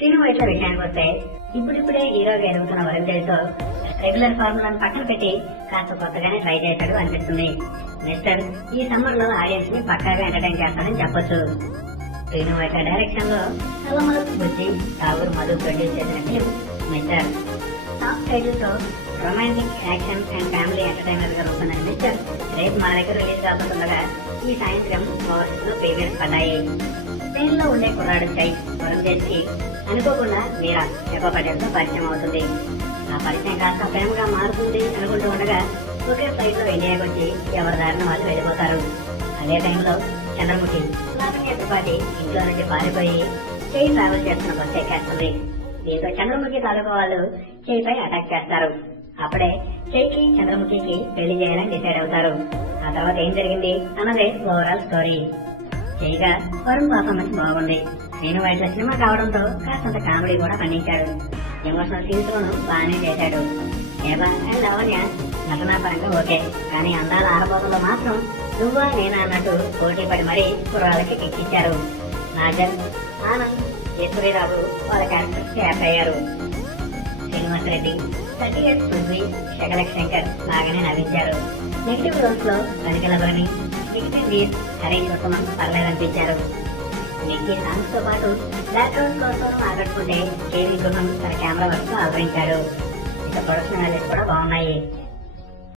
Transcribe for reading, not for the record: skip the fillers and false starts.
శ్రీను వైట్ల విషయానికి వస్తే ఇప్పుడిప్పుడే హీరోగా ఎదుగుతున్న వరుణ్తో రెగ్యులర్ ఫార్ములాను పక్కన పెట్టి కాస్త కొత్తగానే ట్రై చేశాడు అనిపిస్తుంది. మిస్టర్ ఈ సమ్మర్ లో ఆడియన్స్ ని పక్కాగా ఎంటర్టైన్ చేస్తాడని చెప్పొచ్చు. శ్రీను వైట్ల డైరెక్షన్ లో నల్లమలపు బుజ్జి ఠాగూర్ మధు ప్రొడ్యూస్ చేసిన ఫిల్మ్ మిస్టర్ టాప్ టైటిల్ తో romantic action and family entertainer గా రూపొందిన మిస్టర్ రేపు మన దగ్గర రిలీజ్ కాబోతుండగా ఈ సాయంత్రం ఓవర్సీస్ లో ప్రీమియర్స్ పడ్డాయి. స్పెయిన్ లో ఉండే కుర్రాడు చై వరుణ్ కి అనుకోకుండా మీరా ఎకో పటేల్ తో పరిచయం అవుతుంది. ఆ పరిచయం కాస్త ప్రేమగా మారుతుంది అనుకుంటూ ఉండగా ఒకే ఫ్లైట్ లో ఇండియాకి వచ్చి ఎవరి దారిన వాళ్ళు వెళ్ళిపోతారు. అదే టైంలో చంద్రముఖి లావణ్య త్రిపాఠి ఇంట్లో నుండి పారిపోయి చై ట్రావెల్ చేస్తున్న బస్సు ఎక్కేస్తుంది. దీంతో చంద్రముఖి తాలూకా వాళ్ళు చైపై అటాక్ చేస్తారు. అప్పుడే చైకి చంద్రముఖికి పెళ్లి చేయాలని డిసైడ్ అవుతారు. ఆ తర్వాత ఏం జరిగింది అన్నదే ఓవరాల్ స్టోరీ. చైగా వరుణ్ పర్ఫార్మెన్స్ బాగుంది. శ్రీను వైట్ల సినిమా కావడంతో కాస్తంత కామెడీ కూడా పండించాడు. ఎమోషనల్ సీన్స్ లోనూ బాగానే చేశాడు. ఏబా అండ్ లావణ్య నటనా పరంగా ఓకే, కానీ అందాల ఆరబోతలో మాత్రం నువ్వా నేనా అన్నట్టు పోటీ పడి మరీ కుర్రాళ్ళకి ఎక్కించారు. నాజర్, ఆనంద్, ఈశ్వరీరావు వాళ్ళ క్యారెక్టర్స్ కి యాడ్ అయ్యారు. శ్రీనివాస్ రెడ్డి, 30 years పృథ్వీ, శకలక్ శంకర్ బాగానే నవ్వించారు. నెగిటివ్ రోల్స్ లో వెనకలబని విక్టిమ్ వీర్, హరీష్ ఉత్తమం పర్లేదనిపించారు. మిక్కీ సాంగ్స్ తో పాటు బ్యాక్గ్రౌండ్ స్కోర్ తో ఆకట్టుకుంటే కేవీ గృహం తన కెమెరా వర్క్ తో ఆదరించాడు. ఇక ప్రొడక్షన్ వాల్యూస్ కూడా బాగున్నాయి.